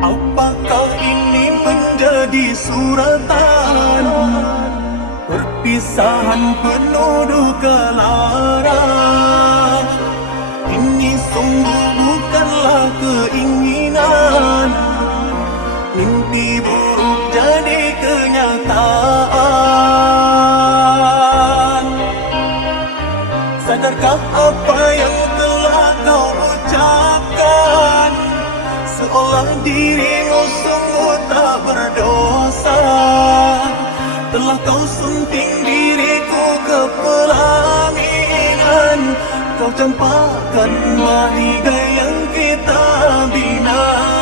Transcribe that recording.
Apakah ini menjadi suratan perpisahan penuh duka lara? Ini sungguh bukanlah keinginan, mimpi buruk jadi kenyataan. Sadarkah apa yang telah kau ucapkan? Seolah dirimu sungguh tak berdosa. Telah kau sunting diriku ke pelaminan. Kau campakkan mahligai yang kita bina.